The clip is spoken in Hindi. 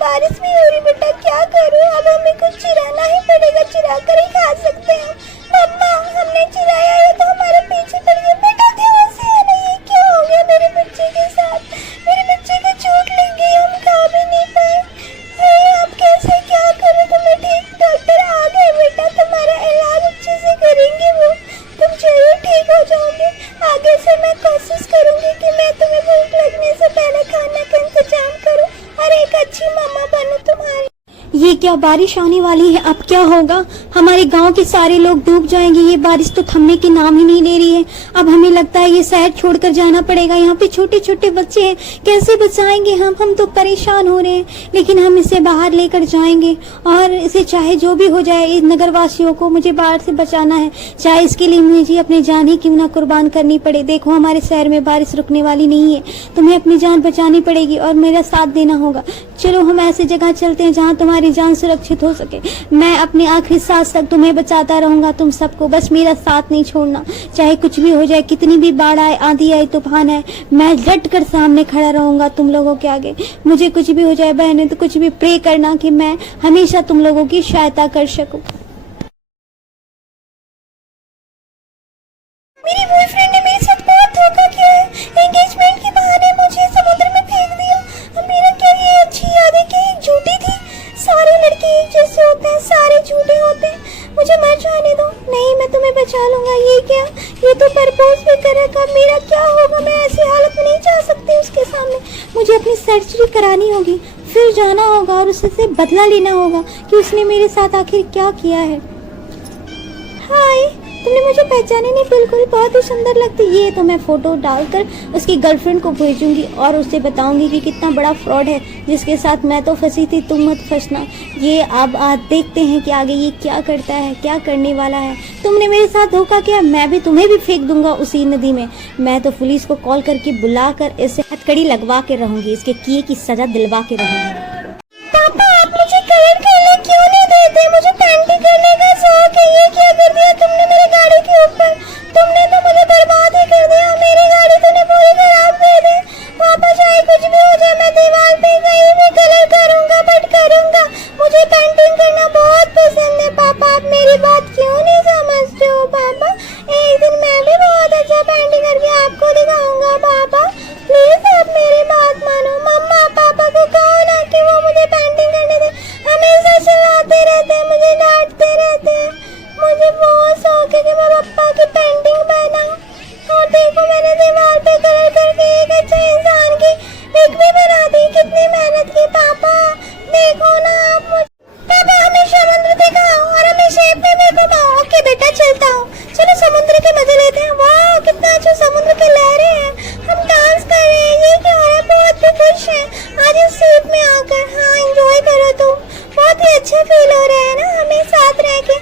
बारिश भी हो रही बेटा, क्या करूँ? अब हमें कुछ चिराना ही पड़ेगा, चिरा कर ही खा सकते हैं। मम्मा, हमने चिराया है तो हमारे पीछे पड़ गए। बेटा ध्यान से है ना, ये क्या हो गया मेरे बच्चे के साथ? मेरे बच्चे को चोट लग गई, हम खा भी नहीं पाए। अरे अब कैसे क्या करूँ? तुम्हें ठीक डॉक्टर आ गए बेटा, तुम्हारा इलाज अच्छे से करेंगे वो, तुम जरूर ठीक हो जाओगे। आगे से मैं कोशिश करूंगी कि मैं तुम्हें भूख लगने से पहले खाने का इंतजाम करूं और एक अच्छी मम्मा बनूं तुम्हारी। ये क्या बारिश आने वाली है? अब क्या होगा? हमारे गांव के सारे लोग डूब जाएंगे। ये बारिश तो थमने की नाम ही नहीं ले रही है। अब हमें लगता है ये शहर छोड़कर जाना पड़ेगा। यहाँ पे छोटे छोटे बच्चे हैं, कैसे बचाएंगे हम तो परेशान हो रहे हैं। लेकिन हम इसे बाहर लेकर जाएंगे और इसे चाहे जो भी हो जाए, इस नगर वासियों को मुझे बाहर से बचाना है, चाहे इसके लिए मुझे अपनी जान ही क्यों ना कुर्बान करनी पड़े। देखो हमारे शहर में बारिश रुकने वाली नहीं है, तुम्हें अपनी जान बचानी पड़ेगी और मेरा साथ देना होगा। चलो हम ऐसी जगह चलते हैं जहाँ तुम्हारी जान सुरक्षित हो सके। मैं अपनी आखिरी सांस तक तुम्हें बचाता रहूंगा, तुम सबको, बस मेरा साथ नहीं छोड़ना। चाहे कुछ भी हो जाए, कितनी भी बाढ़ आए, आंधी आए, तूफान आए, मैं डट कर सामने खड़ा रहूंगा तुम लोगों के आगे। मुझे कुछ भी हो जाए बहने, तो कुछ भी प्रे करना कि मैं हमेशा तुम लोगों की सहायता कर सकूं। मेरे बॉयफ्रेंड ने मेरे साथ बहुत धोखा किया है। एंगेजमेंट के बहाने मुझे समुद्र में फेंक दिया। अब मेरा क्या ये अच्छी यादें क्या एक झूठी थी? सारे लड़के एक जैसे होते हैं, सारे झूठे होते हैं। मुझे मर जाने दो। नहीं, मैं तुम्हें बचा लूंगा। ये क्या? ये तो प्रपोज भी करेगा। मेरा क्या होगा? मैं ऐसी हालत में नहीं जा सकती उसके सामने। मुझे अपनी सर्जरी करानी होगी, फिर जाना होगा और उससे बदला लेना होगा कि उसने मेरे साथ आखिर क्या किया है। हाय, तुमने मुझे पहचाने नहीं? बिल्कुल, बहुत ही सुंदर लगती। ये तो मैं फोटो डालकर उसकी गर्लफ्रेंड को भेजूंगी और उससे बताऊंगी कि कितना बड़ा फ्रॉड है जिसके साथ मैं तो फंसी थी, तुम मत फंसना। ये अब आज देखते हैं कि आगे ये क्या करता है, क्या करने वाला है। तुमने मेरे साथ धोखा किया, मैं भी तुम्हें भी फेंक दूंगा उसी नदी में। मैं तो पुलिस को कॉल करके बुलाकर इसे हथकड़ी लगवा के रहूंगी, इसके किए की सजा दिलवा के रहूंगी। पापा, आप मुझे कलर खेलने क्यों नहीं देते? मुझे पेंटिंग करने का शौक है। ये क्या कर दिया तुमने मेरी गाड़ी के ऊपर? तुमने तो मुझे बर्बाद ही कर दिया। मेरी गाड़ी तूने पूरी खराब कर दी। पापा, चाहे कुछ भी हो जाए, मैं दीवार पे कहीं भी कलर करूंगा, बट करूंगा। मुझे पेंटिंग करना बहुत पसंद है। पापा, आप मेरी बात क्यों नहीं समझते हो? पापा, एक दिन मैं भी बहुत अच्छा पेंटिंग करके आपको दिखाऊंगा। पापा प्लीज, आप मेरी बात मानो। मम्मा पापा को कहो ना कि वो मुझे पेंटिंग करने दे। हमेशा चिल्लाते रहते हैं, मुझे डांटते रहते हैं। मुझे बहुत शौक है कि मैं पापा की पेंटिंग बनाऊं। और देखो, मैंने दीवार पे कलर करके एक अच्छे इंसान की पिक भी बना दी। कितनी मेहनत की। पापा देखो ना आप मुझे। पापा, हमें समुद्र दिखाओ और हमें शेप में मेरे को बताओ। ओके बेटा, चलता हूँ। चलो समुद्र के मजे लेते हैं। वाह, कितना अच्छा समुद्र की लहरें हैं। हम डांस कर रहे हैं। ये क्या हो रहा है? बहुत ही खुश है आज इस शेप में आकर। हाँ, एंजॉय करो तुम। बहुत ही अच्छा फील हो रहा है ना हमें साथ रह के।